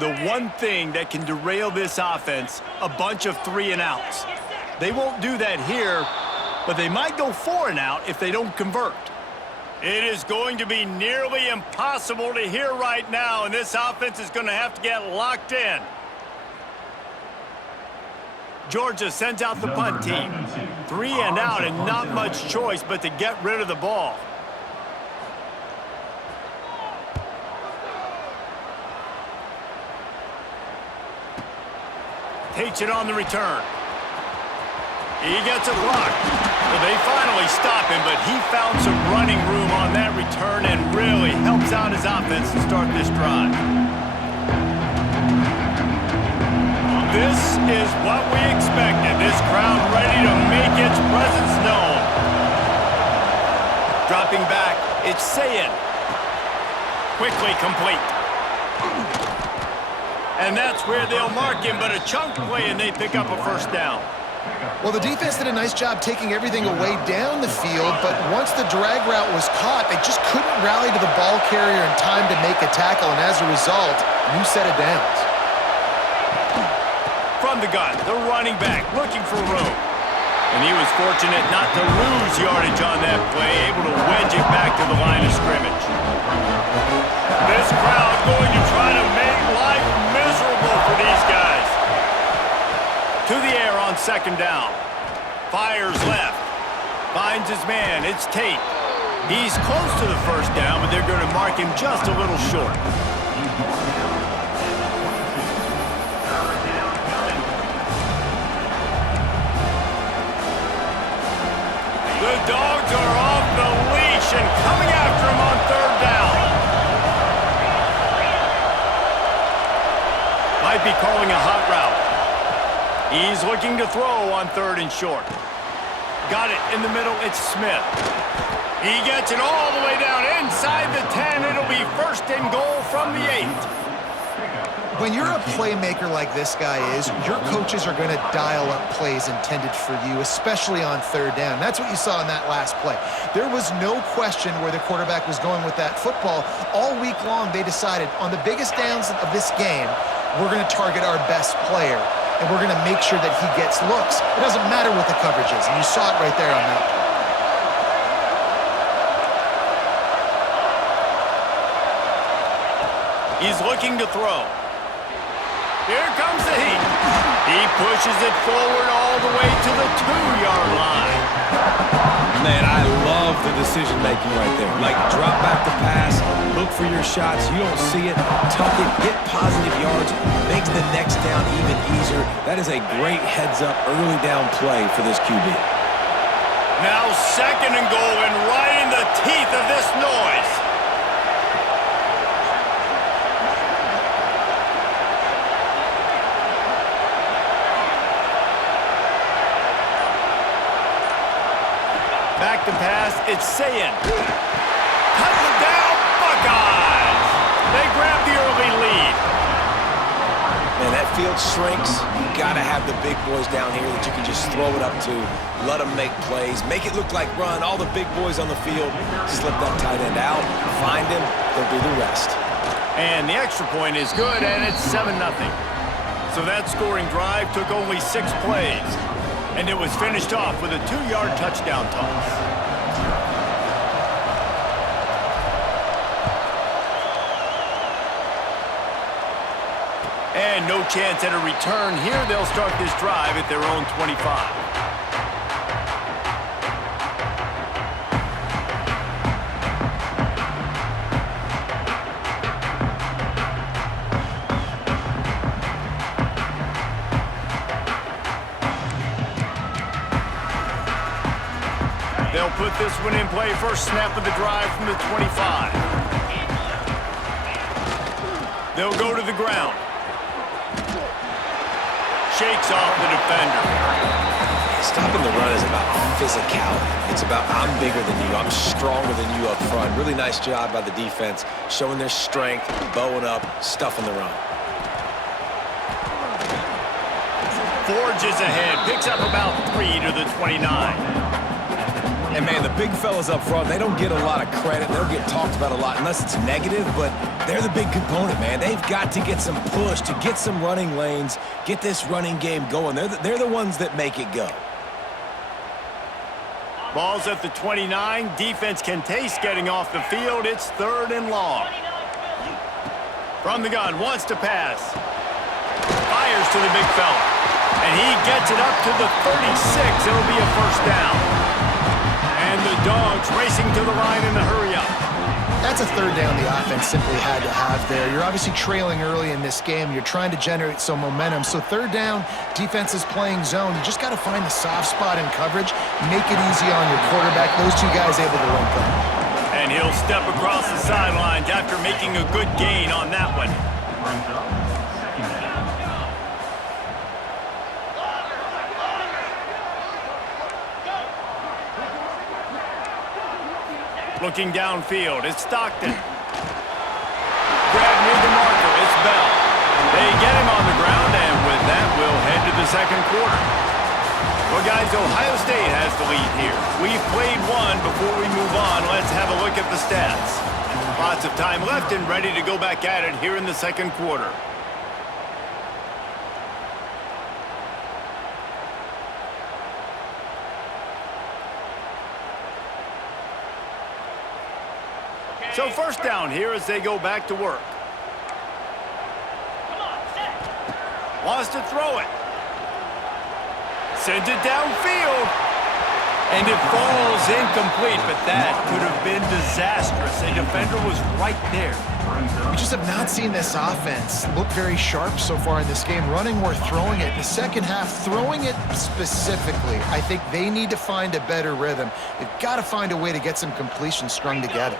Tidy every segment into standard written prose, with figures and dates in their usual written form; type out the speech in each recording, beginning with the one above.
The one thing that can derail this offense, a bunch of 3-and-outs. They won't do that here, but they might go 4-and-out if they don't convert. It is going to be nearly impossible to hear right now, and this offense is going to have to get locked in. Georgia sends out the punt team. 3-and-out and not much choice but to get rid of the ball. Takes it on the return. He gets a block. Well, they finally stop him, but he found some running room on that return and really helps out his offense to start this drive. This is what we expected. This crowd ready to make its presence known. Dropping back, it's Sayin. Quickly complete. And that's where they'll mark him, but a chunk play and they pick up a first down. Well, the defense did a nice job taking everything away down the field, but once the drag route was caught, they just couldn't rally to the ball carrier in time to make a tackle, and as a result, new set of downs. From the gun, the running back looking for room. And he was fortunate not to lose yardage on that play, able to wedge it back to the line of scrimmage. This crowd going to try to make life miserable for these guys. To the air on second down. Fires left. Finds his man. It's Tate. He's close to the first down, but they're going to mark him just a little short. The Dogs are off the leash and coming after him on third down. Might be calling a hot route. He's looking to throw on third and short. Got it in the middle. It's Smith. He gets it all the way down inside the 10. It'll be first and goal from the 8. When you're a playmaker like this guy is, your coaches are going to dial up plays intended for you, especially on third down. That's what you saw in that last play. There was no question where the quarterback was going with that football. All week long, they decided on the biggest downs of this game, we're going to target our best player, and we're going to make sure that he gets looks. It doesn't matter what the coverage is, and you saw it right there on that play. He's looking to throw. Here comes the heat. He pushes it forward all the way to the 2-yard line. Man, I love the decision-making right there. Like, drop back the pass, look for your shots. You don't see it, tuck it, get positive yards, makes the next down even easier. That is a great heads-up early down play for this QB. Now second and goal and right in the teeth of this noise. Back to pass, it's Sayin. Cutting it down, Buckeyes. They grab the early lead. Man, that field shrinks. You gotta have the big boys down here that you can just throw it up to, let them make plays, make it look like run. All the big boys on the field, slip that tight end out, find him, they'll do the rest. And the extra point is good, and it's 7-0. So that scoring drive took only 6 plays. And it was finished off with a 2-yard touchdown toss. And no chance at a return here. They'll start this drive at their own 25. They'll put this one in play. First snap of the drive from the 25. They'll go to the ground. Shakes off the defender. Stopping the run is about physicality. It's about I'm bigger than you, I'm stronger than you up front. Really nice job by the defense, showing their strength, bowing up, stuffing the run. Forges ahead, picks up about 3 to the 29. And, man, the big fellas up front, they don't get a lot of credit. They don't get talked about a lot unless it's negative, but they're the big component, man. They've got to get some push, to get some running lanes, get this running game going. They're the ones that make it go. Ball's at the 29. Defense can taste getting off the field. It's 3rd and long. From the gun, wants to pass. Fires to the big fella. And he gets it up to the 36. It'll be a first down. And the Dogs racing to the line in the hurry-up. That's a 3rd down the offense simply had to have there. You're obviously trailing early in this game. You're trying to generate some momentum. So 3rd down, defense is playing zone. You just got to find the soft spot in coverage, make it easy on your quarterback. Those two guys able to link up. And he'll step across the sidelines after making a good gain on that one. Looking downfield, it's Stockton. Grab near the marker, it's Bell. They get him on the ground, and with that, we'll head to the second quarter. Well, guys, Ohio State has the lead here. We've played one. Before we move on, let's have a look at the stats. Lots of time left and ready to go back at it here in the second quarter. So first down here as they go back to work. Wants to throw it. Sends it downfield. And it falls incomplete, but that could have been disastrous. A defender was right there. We just have not seen this offense look very sharp so far in this game, running or throwing it. In the second half, throwing it specifically, I think they need to find a better rhythm. They've got to find a way to get some completions strung together.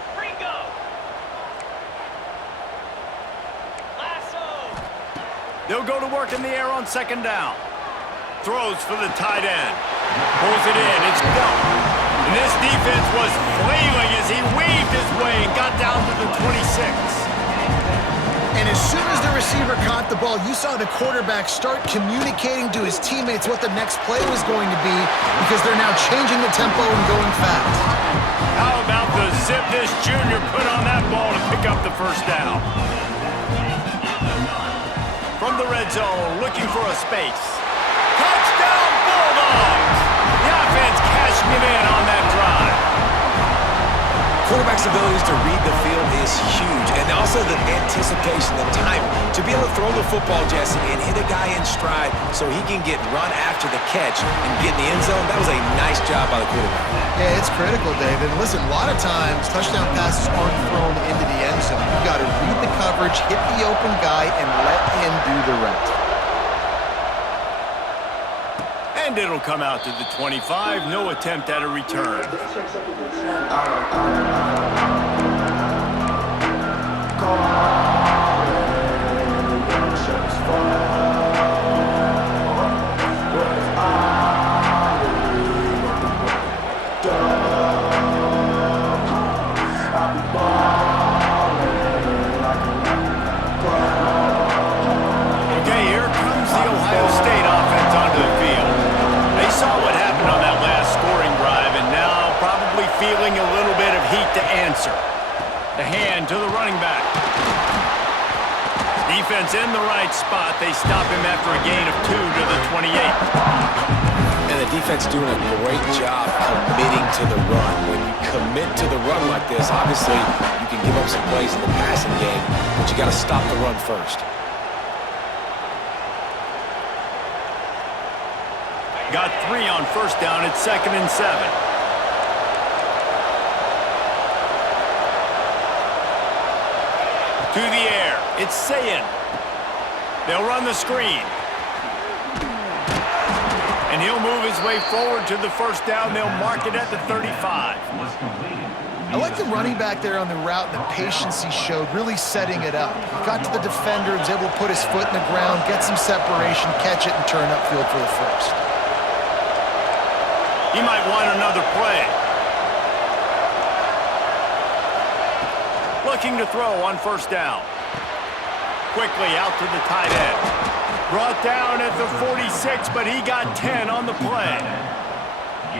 They'll go to work in the air on second down. Throws for the tight end. Pulls it in. It's Bell. And this defense was flailing as he weaved his way and got down to the 26. And as soon as the receiver caught the ball, you saw the quarterback start communicating to his teammates what the next play was going to be because they're now changing the tempo and going fast. How about the zip this junior put on that ball to pick up the first down? From the red zone, looking for a space. Touchdown, Bulldogs! The offense cashing it in on that drive. Quarterback's abilities to read the field is huge, and also the anticipation, the time to be able to throw the football, Jesse, and hit a guy in stride so he can get run after the catch and get in the end zone. That was a nice job by the quarterback. Yeah, it's critical, David. Listen, a lot of times touchdown passes aren't thrown into the end zone. You got to read the coverage, hit the open guy, and let him do the rest. And it'll come out to the 25. No attempt at a return. Okay, here comes the Ohio State offense onto the field. They saw what happened on that last scoring drive and now probably feeling a little bit of heat to answer. The hand to the running back. Defense in the right spot. They stop him after a gain of 2 to the 28. And the defense doing a great job committing to the run. When you commit to the run like this, obviously you can give up some plays in the passing game, but you got to stop the run first. Got 3 on first down. It's 2nd and 7. To the air. It's Sayin. They'll run the screen. And he'll move his way forward to the first down. They'll mark it at the 35. I like the running back there on the route, the patience he showed, really setting it up. He got to the defender, was able to put his foot in the ground, get some separation, catch it, and turn upfield for the first. He might want another play. Looking to throw on first down. Quickly out to the tight end. Brought down at the 46, but he got 10 on the play.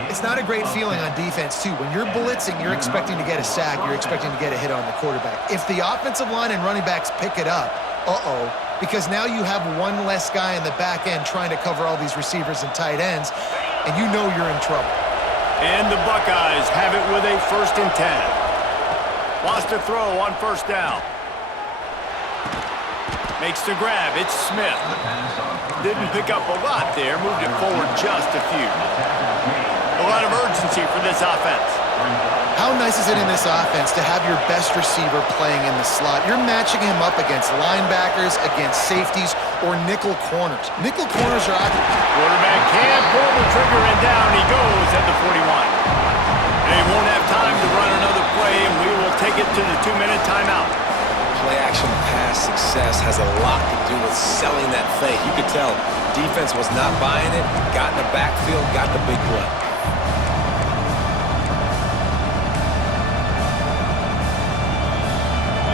It's not a great feeling on defense, too. When you're blitzing, you're expecting to get a sack. You're expecting to get a hit on the quarterback. If the offensive line and running backs pick it up, because now you have one less guy in the back end trying to cover all these receivers and tight ends, and you know you're in trouble. And the Buckeyes have it with a 1st and 10. Lost a throw on 1st down. Makes the grab. It's Smith. Didn't pick up a lot there. Moved it forward just a few. A lot of urgency for this offense. How nice is it in this offense to have your best receiver playing in the slot? You're matching him up against linebackers, against safeties, or nickel corners. Nickel corners are out. Quarterback can't pull the trigger, and down he goes at the 41. They won't have time to run another play, and we will take it to the 2-minute timeout. Play-action pass success has a lot to do with selling that fake. You could tell defense was not buying it, got in the backfield, got the big play.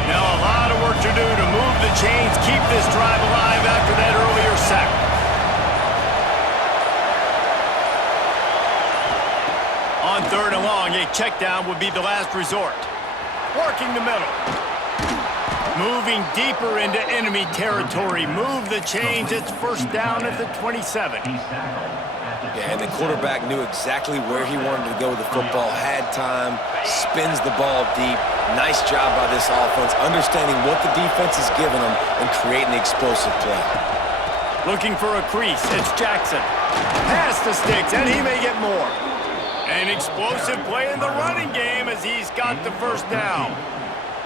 Now a lot of work to do to move the chains, keep this drive alive after that earlier sack. On 3rd and long, a check down would be the last resort. Working the middle. Moving deeper into enemy territory. Move the chains. It's 1st down at the 27. Yeah, and the quarterback knew exactly where he wanted to go with the football, had time, spins the ball deep. Nice job by this offense, understanding what the defense is giving them and creating the explosive play. Looking for a crease. It's Jackson. Pass the sticks, and he may get more. An explosive play in the running game as he's got the 1st down.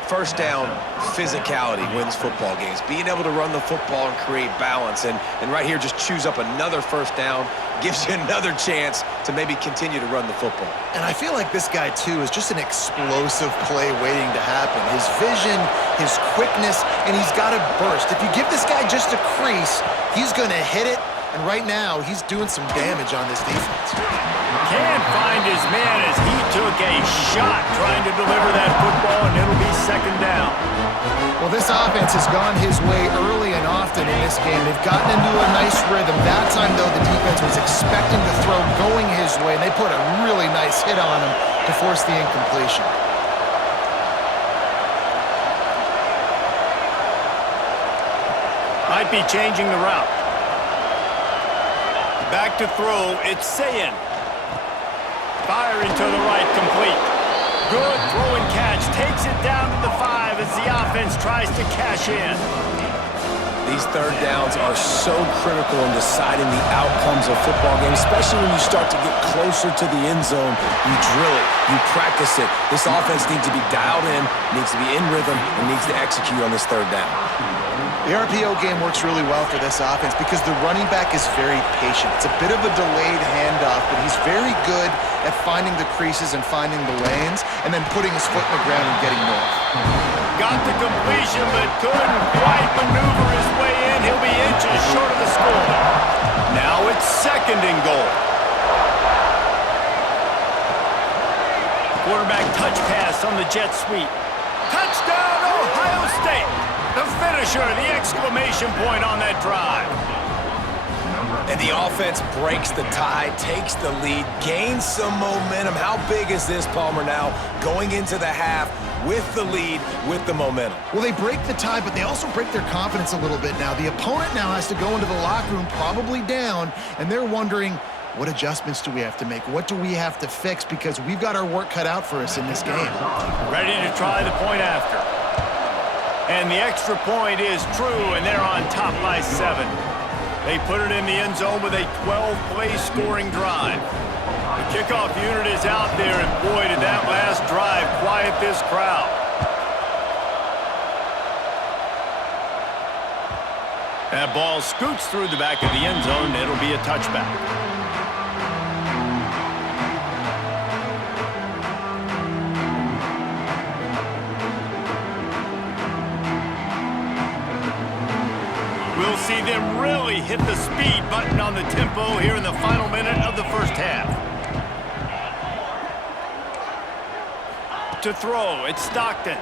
1st down, physicality wins football games. Being able to run the football and create balance. And right here, just choose up another 1st down, gives you another chance to maybe continue to run the football. And I feel like this guy, too, is just an explosive play waiting to happen. His vision, his quickness, and he's got a burst. If you give this guy just a crease, he's going to hit it. And right now, he's doing some damage on this defense. Can't find his man as he took a shot trying to deliver that football, and it'll be 2nd down. Well, this offense has gone his way early and often in this game. They've gotten into a nice rhythm. That time, though, the defense was expecting the throw going his way, and they put a really nice hit on him to force the incompletion. Might be changing the route. Back to throw, it's Sayin. Firing to the right, complete. Good throw and catch, takes it down to the 5 as the offense tries to cash in. These 3rd downs are so critical in deciding the outcomes of football games, especially when you start to get closer to the end zone. You drill it, you practice it. This offense needs to be dialed in, needs to be in rhythm, and needs to execute on this 3rd down. The RPO game works really well for this offense because the running back is very patient. It's a bit of a delayed handoff, but he's very good at finding the creases and finding the lanes and then putting his foot in the ground and getting north. Got the completion, but couldn't quite maneuver his way in. He'll be inches short of the score. Now it's 2nd and goal. Quarterback touch pass on the jet sweep. Touchdown, Ohio State! The finisher, the exclamation point on that drive. And the offense breaks the tie, takes the lead, gains some momentum. How big is this, Palmer, now going into the half with the lead, with the momentum? Well, they break the tie, but they also break their confidence a little bit now. The opponent now has to go into the locker room probably down, and they're wondering, what adjustments do we have to make? What do we have to fix? Because we've got our work cut out for us in this game. Ready to try the point after. And the extra point is true, and they're on top by 7. They put it in the end zone with a 12-play scoring drive. The kickoff unit is out there, and boy, did that last drive quiet this crowd. That ball scoots through the back of the end zone, and it'll be a touchback. We'll see them really hit the speed button on the tempo here in the final minute of the 1st half. To throw, it's Stockton.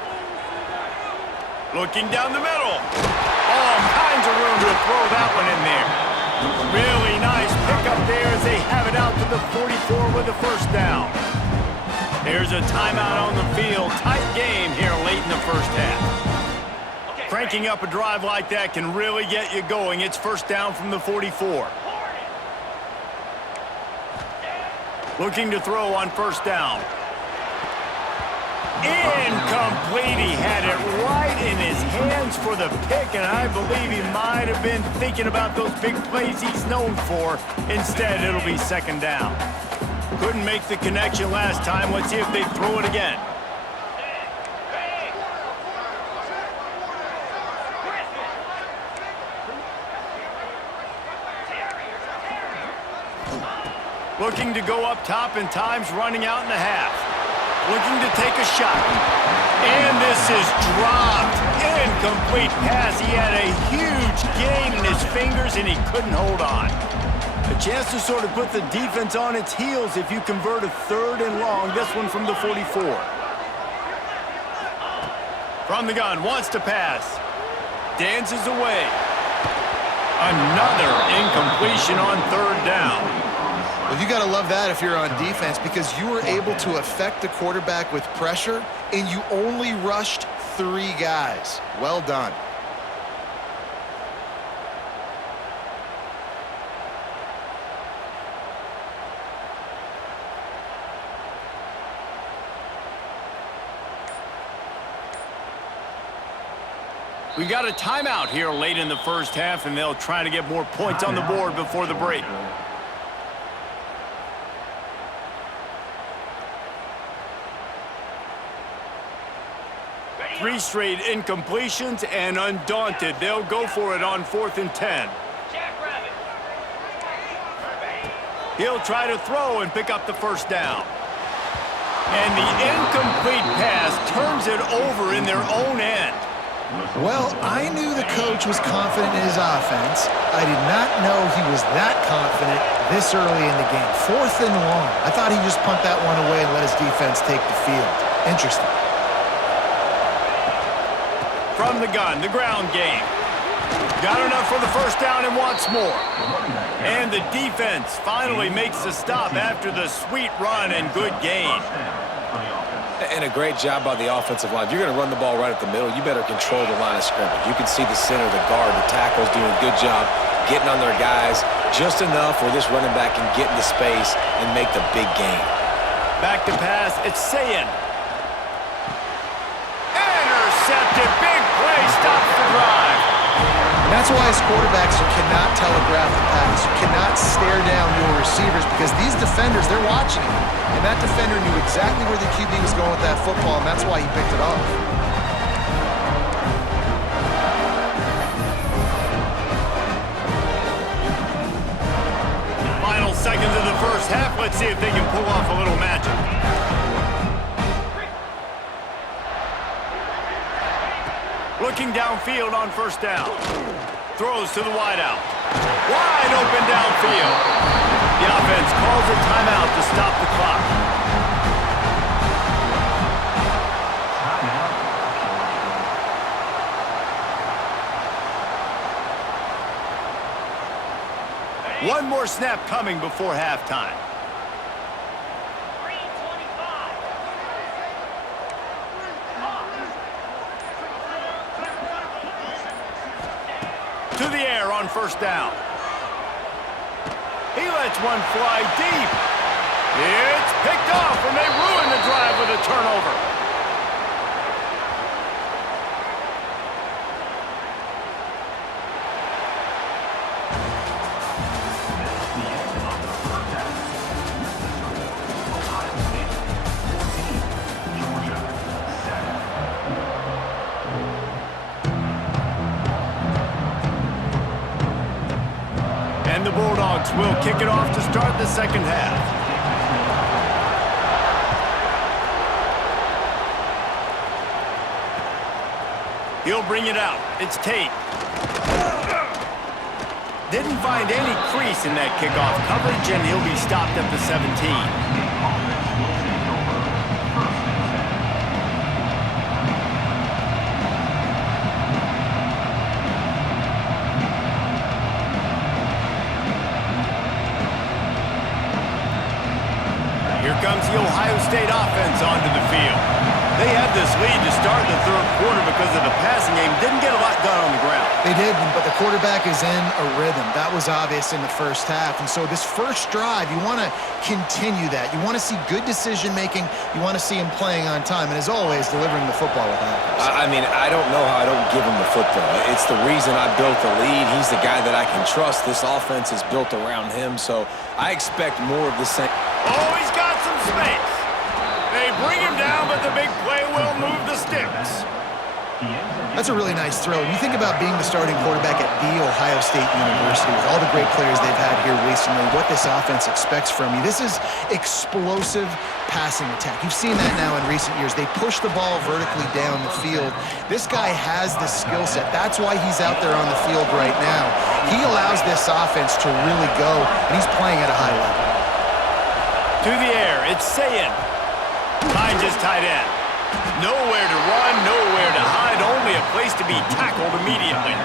Looking down the middle. All kinds of room to throw that one in there. Really nice pickup there as they have it out to to the 44 with the first down. There's a timeout on the field. Tight game here late in the first half. Cranking up a drive like that can really get you going. It's first down from the 44. Looking to throw on first down. Incomplete. He had it right in his hands for the pick, and I believe he might have been thinking about those big plays he's known for. Instead, it'll be second down. Couldn't make the connection last time. Let's see if they throw it again. Looking to go up top, and time's running out in the half. Looking to take a shot. And this is dropped. Incomplete pass. He had a huge gain in his fingers, and he couldn't hold on. A chance to sort of put the defense on its heels if you convert a third and long. This one from the 44. From the gun, wants to pass. Dances away. Another incompletion on third down. Well, you got to love that if you're on defense, because you were able to affect the quarterback with pressure, and you only rushed 3 guys. Well done. We got a timeout here late in the first half, and they'll try to get more points on the board before the break. 3 straight incompletions, and undaunted, they'll go for it on 4th and 10. He'll try to throw and pick up the first down. And the incomplete pass turns it over in their own end. Well, I knew the coach was confident in his offense. I did not know he was that confident this early in the game. 4th and long. I thought he just pumped that one away and let his defense take the field. Interesting. From the gun, the ground game. Got enough for the first down and wants more. And the defense finally makes the stop after the sweet run and good gain. And a great job by the offensive line. If you're going to run the ball right at the middle, you better control the line of scrimmage. You can see the center, the guard, the tackles doing a good job getting on their guys just enough where this running back can get into space and make the big gain. Back to pass, it's Sayin. Intercepted, big play, stops the drive. And that's why as quarterbacks, you cannot telegraph the pass. You cannot stare down your receivers, because these defenders, they're watching you. And that defender knew exactly where the QB was going with that football, and that's why he picked it off. Final seconds of the first half. Let's see if they can pull off a little magic. Looking downfield on first down. Throws to the wideout. Wide open downfield. The offense calls a timeout to stop the clock. One more snap coming before halftime. To the air on first down. He lets one fly deep. It's picked off, and they ruin the drive with a turnover. And the Bulldogs will kick it off to start the second half. He'll bring it out. It's Tate. Didn't find any crease in that kickoff coverage, and he'll be stopped at the 17. State offense onto the field. They had this lead to start the third quarter because of the passing game. Didn't get a lot done on the ground. They did, but the quarterback is in a rhythm. That was obvious in the first half. And so this first drive, you want to continue that. You want to see good decision-making. You want to see him playing on time. And as always, delivering the football with accuracy. I mean, I don't know how I don't give him the football. It's the reason I built the lead. He's the guy that I can trust. This offense is built around him, so I expect more of the same. Oh, he's got some space. They bring him down, but the big play will move the sticks. That's a really nice throw. You think about being the starting quarterback at The Ohio State University with all the great players they've had here recently, what this offense expects from you. This is explosive passing attack. You've seen that now in recent years. They push the ball vertically down the field. This guy has the skill set. That's why he's out there on the field right now. He allows this offense to really go, and he's playing at a high level. To the air, it's Sayin. Finds his tight end. Nowhere to run, nowhere to hide, only a place to be tackled immediately.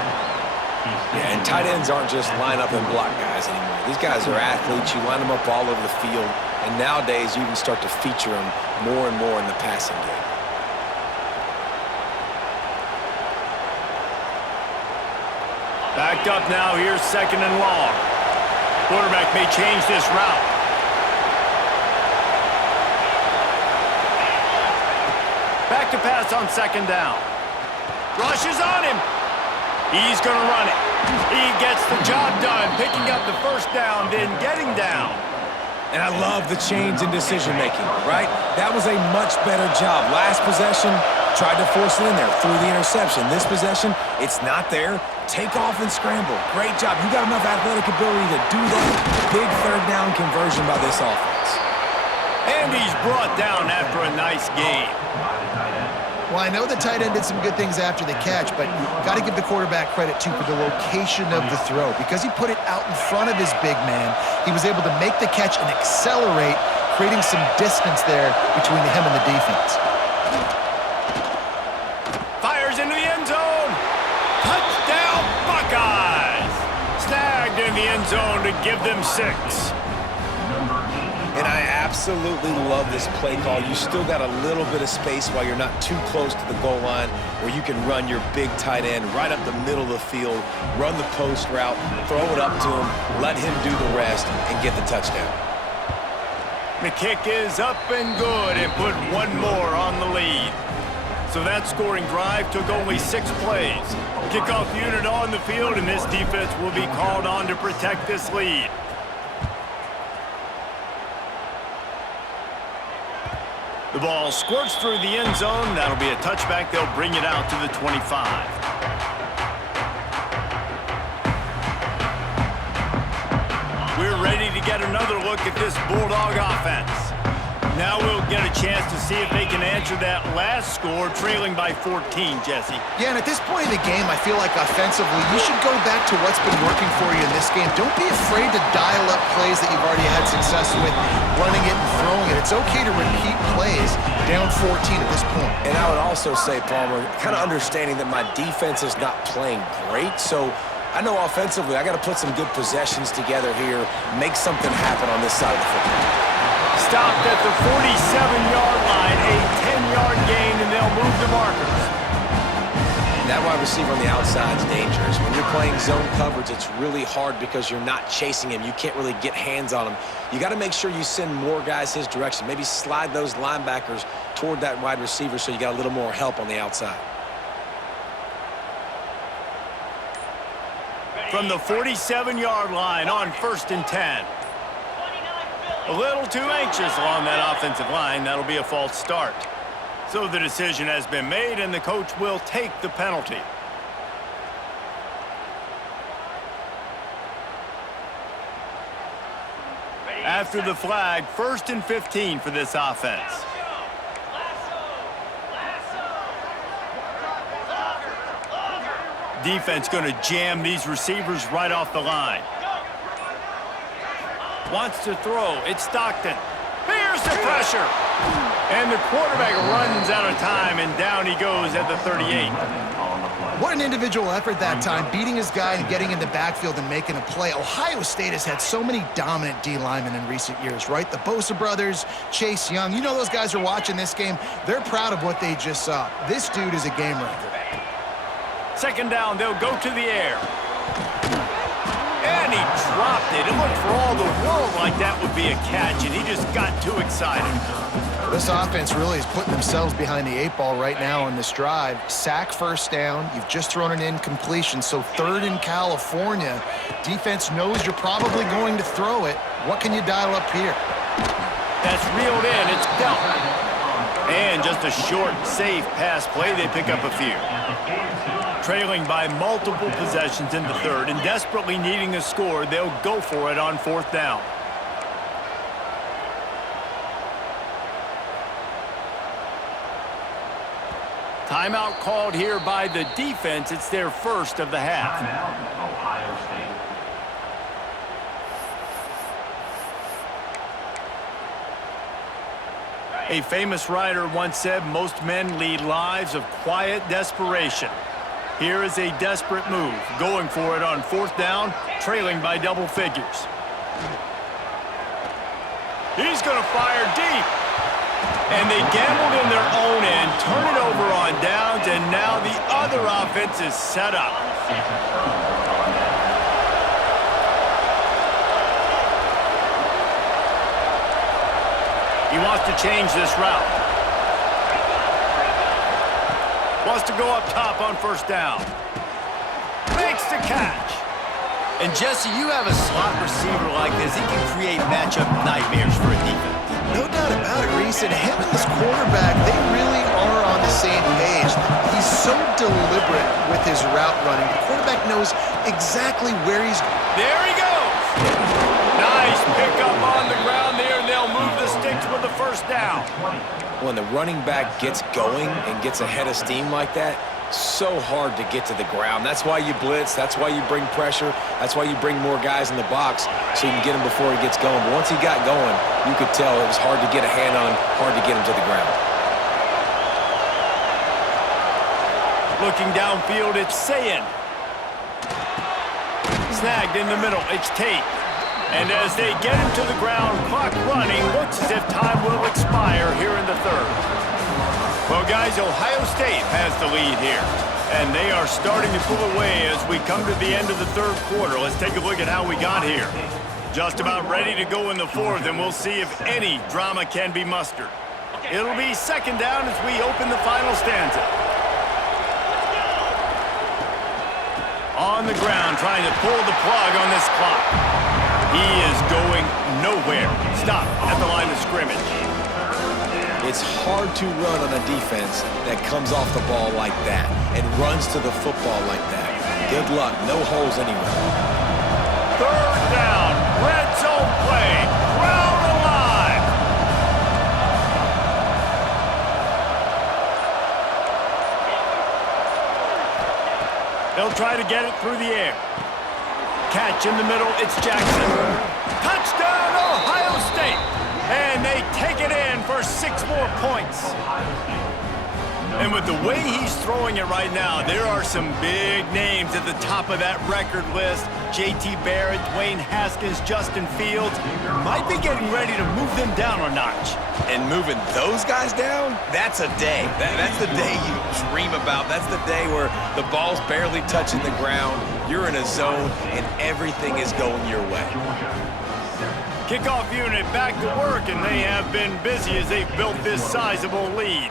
Yeah, and tight ends aren't just line up and block guys anymore. These guys are athletes. You line them up all over the field, and nowadays you can start to feature them more and more in the passing game. Backed up now, here's second and long. Quarterback may change this route. Back to pass on second down. Rushes on him. He's going to run it. He gets the job done, picking up the first down, then getting down. And I love the change in decision-making, right? That was a much better job. Last possession, tried to force it in there, threw the interception. This possession, it's not there. Take off and scramble. Great job. You got enough athletic ability to do that. Big third down conversion by this offense. And he's brought down after a nice game. Well, I know the tight end did some good things after the catch, but got to give the quarterback credit, too, for the location of the throw. Because he put it out in front of his big man, he was able to make the catch and accelerate, creating some distance there between him and the defense. Fires into the end zone. Touchdown, Buckeyes. Snagged in the end zone to give them 6. And I absolutely love this play call. You still got a little bit of space while you're not too close to the goal line where you can run your big tight end right up the middle of the field, run the post route, throw it up to him, let him do the rest, and get the touchdown. The kick is up and good and put one more on the lead. So that scoring drive took only 6 plays. Kickoff unit on the field, and this defense will be called on to protect this lead. The ball squirts through the end zone. That'll be a touchback. They'll bring it out to the 25. We're ready to get another look at this Bulldog offense. Now we'll get a chance to see if they can answer that last score, trailing by 14, Jesse. Yeah, and at this point in the game, I feel like offensively, you should go back to what's been working for you in this game. Don't be afraid to dial up plays that you've already had success with, running it and throwing it. It's okay to repeat plays down 14 at this point. And I would also say, Palmer, kind of understanding that my defense is not playing great, so I know offensively I got to put some good possessions together here, make something happen on this side of the football. Stopped at the 47-yard line, a 10-yard gain, and they'll move the markers. That wide receiver on the outside is dangerous. When you're playing zone coverage, it's really hard because you're not chasing him. You can't really get hands on him. You got to make sure you send more guys his direction. Maybe slide those linebackers toward that wide receiver so you got a little more help on the outside. From the 47-yard line on 1st and 10. A little too anxious along that offensive line. That'll be a false start. So the decision has been made, and the coach will take the penalty. After the flag, 1st and 15 for this offense. Defense going to jam these receivers right off the line. Wants to throw. It's Stockton. Here's the pressure. And the quarterback runs out of time, and down he goes at the 38. What an individual effort that time, beating his guy and getting in the backfield and making a play. Ohio State has had so many dominant D linemen in recent years, right? The Bosa brothers, Chase Young. You know those guys are watching this game. They're proud of what they just saw. This dude is a game wrecker. Second down, they'll go to the air. And he dropped it. It looked for all the world like that would be a catch, and he just got too excited. This offense really is putting themselves behind the 8 ball right now on this drive. Sack first down. You've just thrown an incompletion, so third in California. Defense knows you're probably going to throw it. What can you dial up here? That's reeled in. It's dealt. And just a short, safe pass play. They pick up a few. Trailing by multiple possessions in the third and desperately needing a score, they'll go for it on fourth down. Timeout called here by the defense. It's their first of the half. Timeout, Ohio State. A famous writer once said, most men lead lives of quiet desperation. Here is a desperate move, going for it on fourth down, trailing by double figures. He's going to fire deep. And they gambled in their own end, turn it over on downs, and now the other offense is set up. He wants to change this route. Wants to go up top on first down. Makes the catch. And Jesse, you have a slot receiver like this, he can create matchup nightmares for a defense. No doubt about it, Reese. And him and this quarterback, they really are on the same page. He's so deliberate with his route running. The quarterback knows exactly where he's... There he goes. Nice pickup on the ground there, and they'll move the sticks with the first down. When the running back gets going and gets ahead of steam like that, so hard to get to the ground. That's why you blitz. That's why you bring pressure. That's why you bring more guys in the box so you can get him before he gets going. But once he got going, you could tell it was hard to get a hand on him, hard to get him to the ground. Looking downfield, it's Sayin. Snagged in the middle, it's Tate. And as they get him to the ground, clock running, looks as if time will expire here in the third. Well, guys, Ohio State has the lead here, and they are starting to pull away as we come to the end of the third quarter. Let's take a look at how we got here. Just about ready to go in the fourth, and we'll see if any drama can be mustered. It'll be second down as we open the final stanza. On the ground, trying to pull the plug on this clock. He is going nowhere. Stop at the line of scrimmage. It's hard to run on a defense that comes off the ball like that and runs to the football like that. Good luck. No holes anywhere. Third down. Red zone play. Crowd alive. They'll try to get it through the air. Catch in the middle. It's Jackson. Touchdown, Ohio State. And they take it in for 6 more points. And with the way he's throwing it right now, there are some big names at the top of that record list. J.T. Barrett, Dwayne Haskins, Justin Fields might be getting ready to move them down a notch. And moving those guys down, that's a day. That's the day you dream about. That's the day where the ball's barely touching the ground, you're in a zone, and everything is going your way. Kickoff unit back to work, and they have been busy as they've built this sizable lead.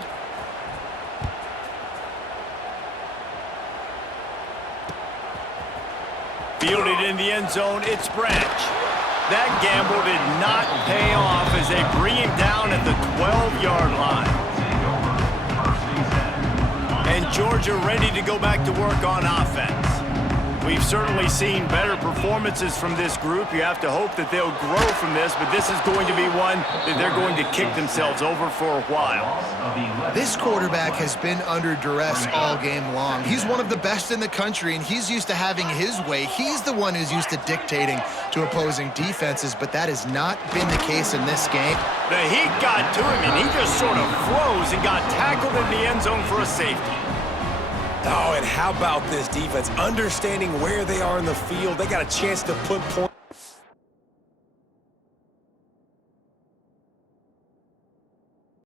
Fielded in the end zone, it's Branch. That gamble did not pay off as they bring him down at the 12-yard line. And Georgia ready to go back to work on offense. We've certainly seen better performances from this group. You have to hope that they'll grow from this, but this is going to be one that they're going to kick themselves over for a while. This quarterback has been under duress all game long. He's one of the best in the country, and he's used to having his way. He's the one who's used to dictating to opposing defenses, but that has not been the case in this game. The heat got to him, and he just sort of froze and got tackled in the end zone for a safety. Oh, and how about this defense? Understanding where they are in the field, they got a chance to put points.